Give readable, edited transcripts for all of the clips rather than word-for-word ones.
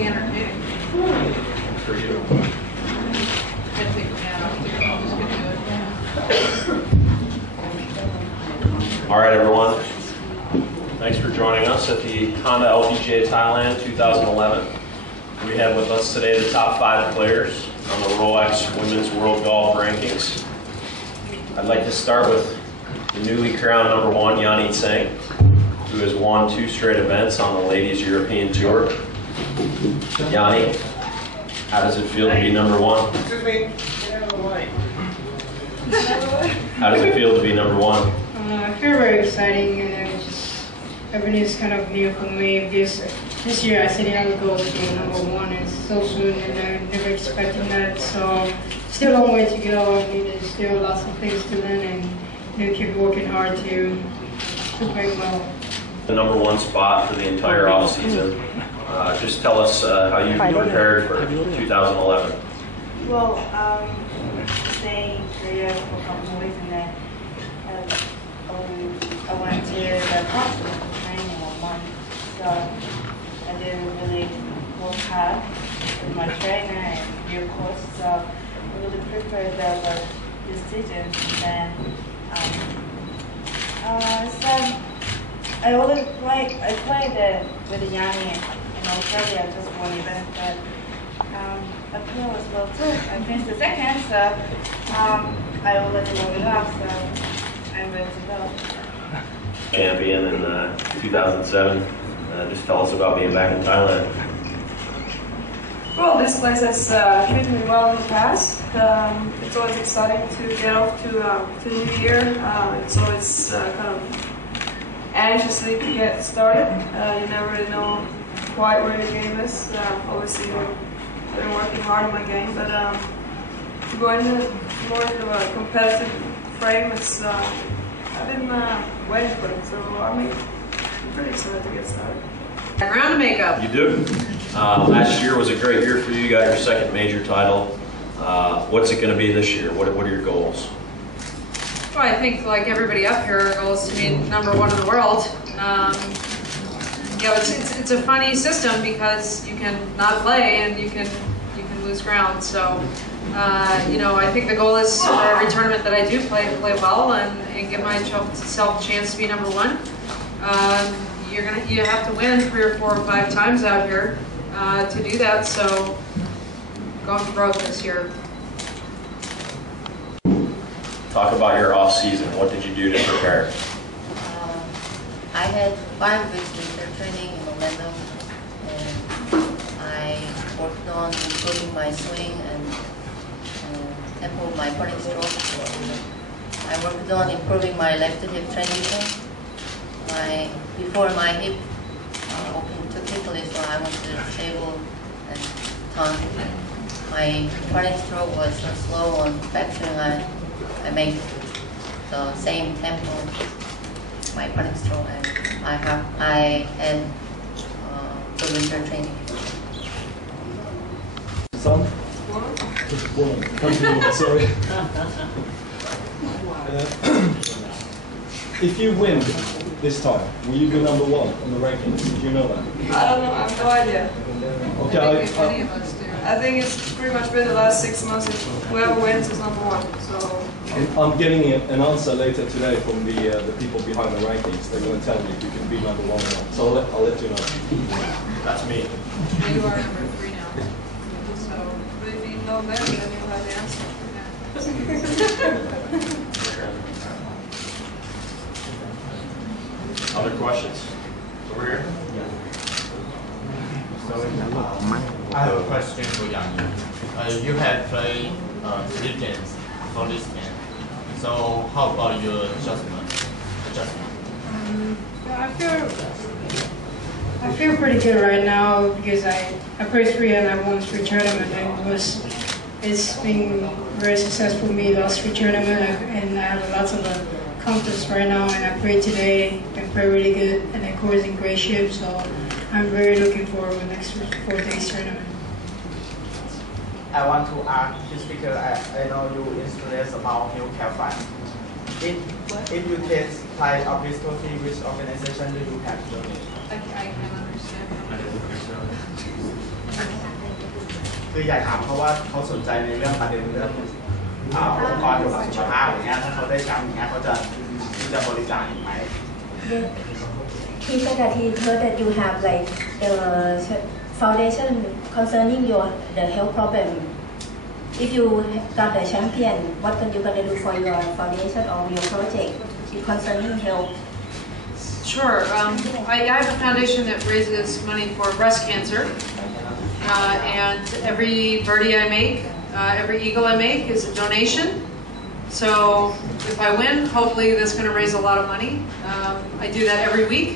be entertaining. For you. I'd take the hat off too. I'll just get to it. All right, everyone. Thanks for joining us at the Honda LPGA Thailand 2011. We have with us today the top 5 players on the Rolex Women's World Golf Rankings. I'd like to start with the newly crowned number 1, Yani Tseng, who has won 2 straight events on the Ladies European Tour. Yani, how does it feel to be number 1? Excuse me. How does it feel to be number 1? I feel very exciting, and everything is kind of new for me. This year I said I would go to be number 1, and so soon, and I never expected that. So still a long way to go. I mean, there's still lots of things to learn, and keep working hard to play well. The number 1 spot for the entire off season. Just tell us how you prepared for 2011. Well, staying in Korea for a couple of weeks, and then I went to the hospital for training 1 month. So I didn't really work hard with my trainer and your coach. So I really prepared the decisions. And then I always I played with Yani in Australia just 1 event, but I play was well too. I finished the second, so I already warmed it up, so I'm ready to go. Champion in 2007. Just tell us about being back in Thailand. Well, this place has treated me well in the past. It's always exciting to get off to the new year. It's always kind of anxiously to get started. You never really know quite where the game is. Obviously, I've been working hard on my game, but to go into more into a competitive frame, it's I've been waiting for it. So I'm pretty excited to get started. Background makeup. You do? Last year was a great year for you. You got your 2nd major title. What's it going to be this year? What are your goals? Well, I think like everybody up here, our goal is to be number 1 in the world. It's a funny system because you can not play and you can lose ground. So I think the goal is for every tournament that I do play well and give myself a chance to be number 1. You have to win 3 or 4 or 5 times out here to do that. So going for broke this year. Talk about your off season. What did you do to prepare? I had 5 weeks winter training in Orlando, and I worked on improving my swing and tempo of my putting stroke. I worked on improving my left hip transition. Before my hip opened too quickly, so I wanted to stable and turn. My putting stroke was so slow on backswing. I made the same tempo my putting stroke, and I had the winter training. Son? Woman. Sorry. If you win this time, will you be number 1 on the rankings? Do you know that? I don't know. I have no idea. Okay. I think it's pretty much been the last 6 months. Whoever wins is number 1. So I'm getting an answer later today from the people behind the rankings. They're going to tell me if you can be number 1 or not. So I'll let you know. That's me. You are number 3 now. So if you know them, then you'll have the answer. Other questions? Over here? So, I have a question for Yani. You have played 3 games for this game. So how about your adjustment? I feel pretty good right now because I played 3 and I won 3 tournaments, and it's been very successful for me last 3 tournaments, and I have lots of confidence right now, and I played today and played really good, and the course is in great shape, so I'm very looking forward to the next 4 days tournament. I want to ask, just because I know you influence about new Kerr. If you take type of this trophy, which organization do you have donate? I can't understand. คืออยากถามเขาว่าเขาสนใจในเรื่องประเด็นเรื่องอุปกรณ์เกี่ยวกับสุขภาพอย่างเงี้ยถ้าเขาได้แชมป์อย่างเงี้ยเขาจะบริจาคอีกไหม He said that he heard that you have like the foundation concerning the health problem. If you got the champion, what are you gonna do for your foundation or your project concerning health? Sure. I have a foundation that raises money for breast cancer, and every birdie I make, every eagle I make is a donation. So if I win, hopefully that's going to raise a lot of money. I do that every week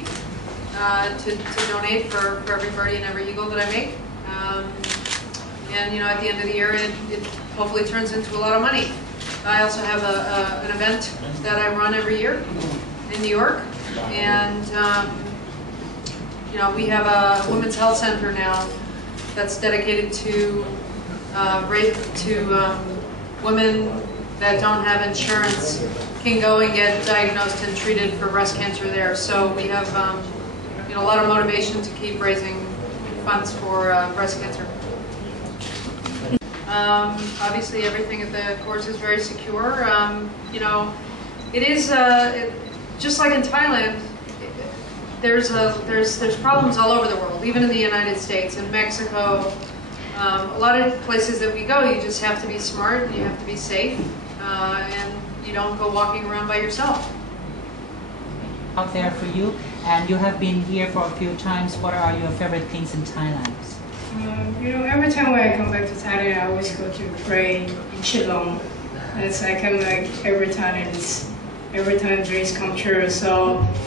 to donate for every birdie and every eagle that I make. And at the end of the year, it hopefully turns into a lot of money. I also have an event that I run every year in New York, and we have a women's health center now that's dedicated to women that don't have insurance can go and get diagnosed and treated for breast cancer there. So we have a lot of motivation to keep raising funds for breast cancer. Obviously, everything at the course is very secure. It is just like in Thailand. There's problems all over the world, even in the United States and Mexico. A lot of places that we go, you just have to be smart and you have to be safe, and you don't go walking around by yourself. Out there for you, and you have been here for a few times. What are your favorite things in Thailand? Every time when I come back to Thailand, I always go to pray in Shillong. It's like I'm like every time dreams come true. So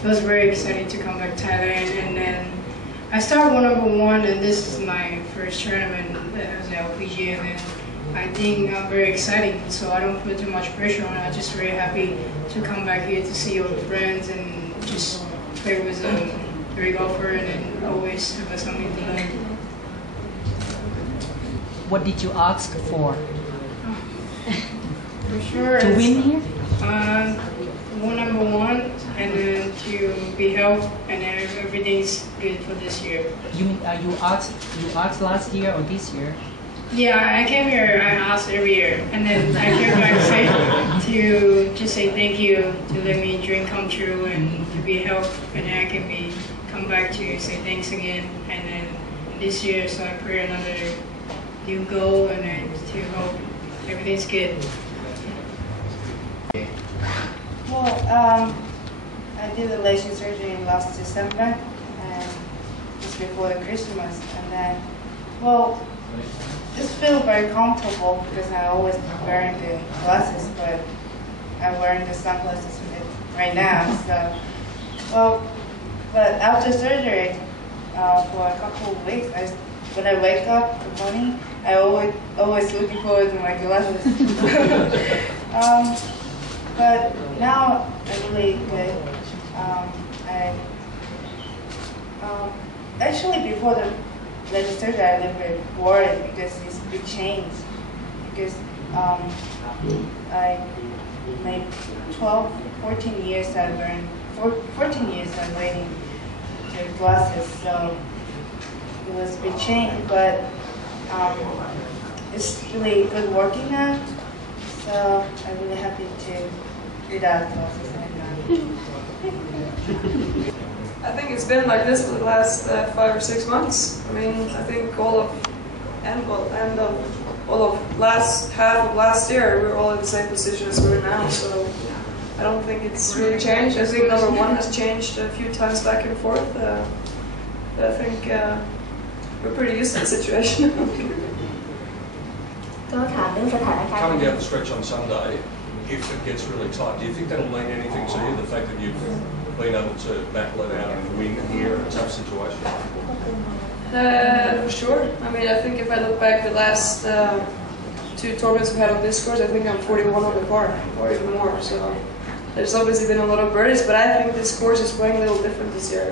it was very exciting to come back to Thailand, and then I started #1, and this is my first tournament as an LPGA, and I think I'm very exciting. So I don't put too much pressure on it. I'm just very happy to come back here to see all the friends and just play with a great golfer, and then always have something to learn. What did you ask for? For sure. To win here? #1, and then to be healthy, and then everything's good for this year. You mean you asked last year or this year? Yeah, I came here. I asked every year, and then I came back to just say thank you to let me dream come true and to be healthy, and then I can come back to say thanks again, and then this year, so I pray another new goal, and then to hope everything's good. Well, I did the LASIK surgery last December, and just before the Christmas, and then, just feel very comfortable because I always wearing the glasses, but I'm wearing the sunglasses right now. So, but after surgery, for a couple of weeks, when I wake up in the morning, I always looking forward to my glasses. But now I'm really good. Actually, before the surgery, I was a little bit worried because it's big change. Because I made 14 years I'm wearing the glasses, so it was a big change. But it's really good working now. So I'm really happy to without glasses right now. I think it's been like this for the last 5 or 6 months. I mean, I think all of half of last year, we were all in the same position as we are now. So I don't think it's really changed. I think #1 has changed a few times back and forth. But I think we're pretty used to the situation. Coming down the stretch on Sunday, if it gets really tight, do you think that'll mean anything to you, the fact that you've been able to battle it out and win here in a tough situation? For sure. I mean, I think if I look back the last 2 tournaments we had on this course, I think I'm 41 on the par, or even more. So there's obviously been a lot of birdies, but I think this course is playing a little different this year.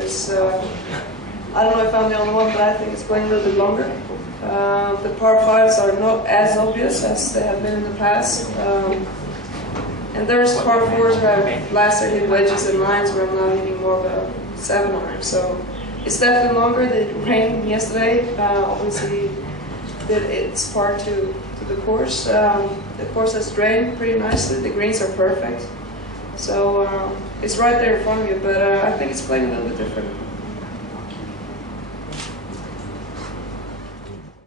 I don't know if I'm the only one, but I think it's playing a little bit longer. The par 5s are not as obvious as they have been in the past. And there's par 4s where last year hit wedges and 9s where I'm now hitting more of a 7-iron. So it's definitely longer. It rained yesterday. Obviously that it's far to the course. The course has drained pretty nicely. The greens are perfect. So it's right there in front of you, but I think it's playing a little bit different.